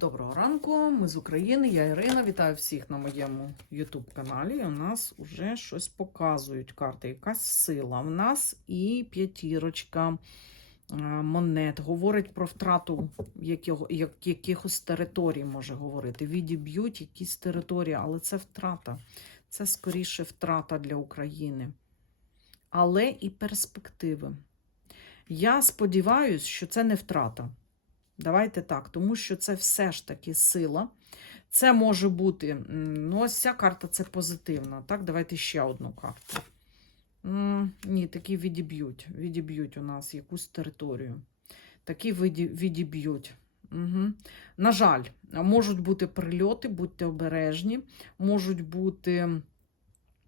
Доброго ранку, ми з України, я Ірина. Вітаю всіх на моєму YouTube каналі. І у нас вже щось показують карти. Якась сила в нас і п'ятірочка е, монет. Говорить про втрату якого, як, якихось територій, може говорити. Відіб'ють якісь території, але це втрата. Це скоріше втрата для України. Але і перспективи. Я сподіваюся, що це не втрата. Давайте так, тому що це все ж таки сила. Це може бути. Ну, ось ця карта це позитивна. Так, давайте ще одну карту. Ні, такі відіб'ють. Відіб'ють у нас якусь територію. Такі відіб'ють. Угу. На жаль, можуть бути прильоти, будьте обережні, можуть бути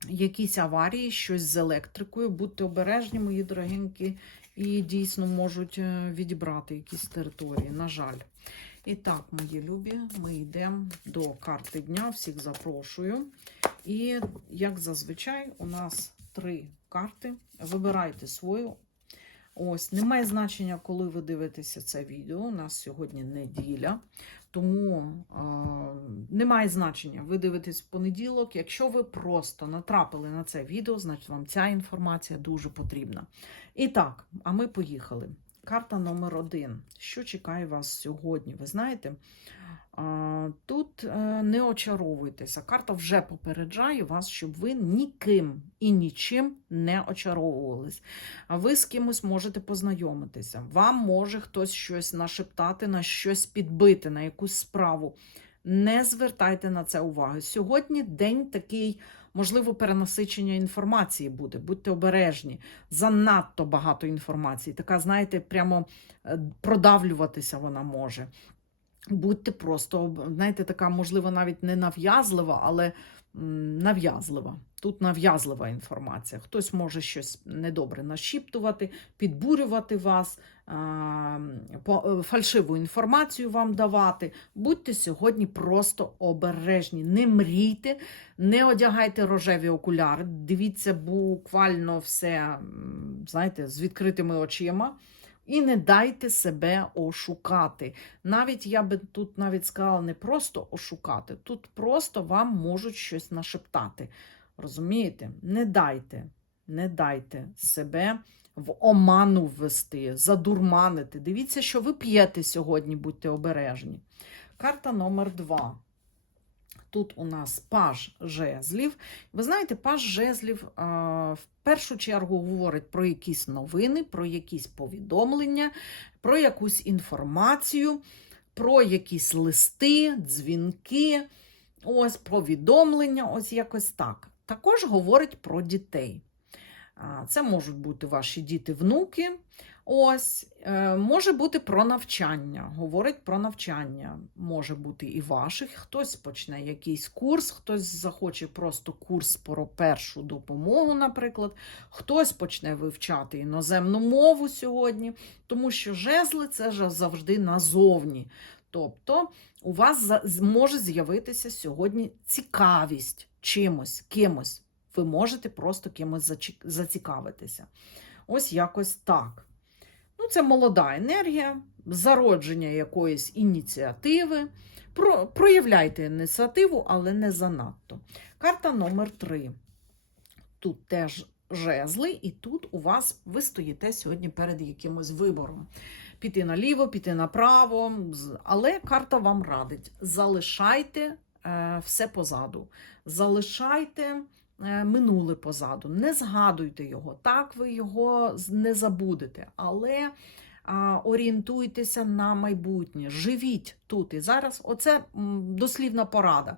якісь аварії, щось з електрикою. Будьте обережні, мої дорогенькі, і дійсно можуть е, відібрати якісь території, на жаль. І так, мої любі, ми йдемо до карти дня. Всіх запрошую. І, як зазвичай, у нас три карти. Вибирайте свою. Ось, немає значення, коли ви дивитеся це відео. У нас сьогодні неділя. Тому е, немає значення. Ви дивитесь в понеділок. Якщо ви просто натрапили на це відео, значить вам ця інформація дуже потрібна. І так, а ми поїхали. Карта номер один. Що чекає вас сьогодні? Ви знаєте, тут е, не очаровуйтеся. Карта вже попереджає вас, щоб ви ніким і нічим не очаровувались. А ви з кимось можете познайомитися. Вам може хтось щось нашептати, на щось підбити, на якусь справу. Не звертайте на це уваги. Сьогодні день такий, можливо, перенасичення інформації буде. Будьте обережні. Занадто багато інформації. Така, знаєте, прямо е, продавлюватися вона може. Будьте просто, знаєте, така, можливо, навіть не нав'язлива, але нав'язлива. Тут нав'язлива інформація. Хтось може щось недобре нашіптувати, підбурювати вас, е, фальшиву інформацію вам давати. Будьте сьогодні просто обережні. Не мрійте, не одягайте рожеві окуляри. Дивіться буквально все, знаєте, з відкритими очима. І не дайте себе ошукати. Навіть я би тут навіть сказала не просто ошукати, тут просто вам можуть щось нашептати. Розумієте? Не дайте, не дайте себе в оману ввести, задурманити. Дивіться, що ви п'єте сьогодні, будьте обережні. Карта номер два. Тут у нас паж жезлів. Ви знаєте, паж жезлів в першу чергу говорить про якісь новини, про якісь повідомлення, про якусь інформацію, про якісь листи, дзвінки, ось повідомлення, ось якось так. Також говорить про дітей. Це можуть бути ваші діти-внуки. Ось, е, може бути про навчання. Говорить про навчання. Може бути і ваших. Хтось почне якийсь курс, хтось захоче просто курс про першу допомогу, наприклад. Хтось почне вивчати іноземну мову сьогодні, тому що жезли це ж завжди назовні. Тобто у вас може з'явитися сьогодні цікавість чимось, кимось. Ви можете просто кимось зацікавитися. Ось якось так. Ну, це молода енергія, зародження якоїсь ініціативи. Про, проявляйте ініціативу, але не занадто. Карта номер 3. Тут теж жезли, і тут у вас ви стоїте сьогодні перед якимось вибором. Піти наліво, піти направо. Але карта вам радить: залишайте е, все позаду. Залишайте минуле позаду. Не згадуйте його. Так ви його не забудете. Але орієнтуйтеся на майбутнє. Живіть тут і зараз. Оце дослівна порада.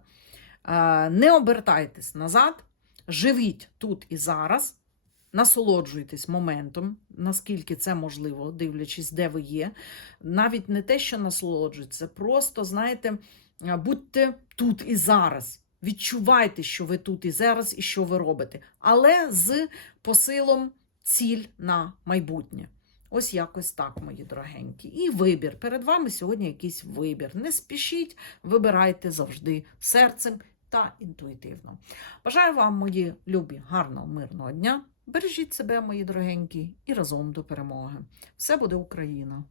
Е, Не обертайтесь назад, живіть тут і зараз. Насолоджуйтесь моментом, наскільки це можливо, дивлячись, де ви є. Навіть не те, що насолоджуйтесь, просто, знаєте, е, будьте тут і зараз. Відчувайте, що ви тут і зараз, і що ви робите, але з посилом ціль на майбутнє. Ось якось так, мої дорогенькі. І вибір. Перед вами сьогодні якийсь вибір. Не спішіть, вибирайте завжди серцем та інтуїтивно. Бажаю вам, мої любі, гарного, мирного дня. Бережіть себе, мої дорогенькі, і разом до перемоги. Все буде Україна!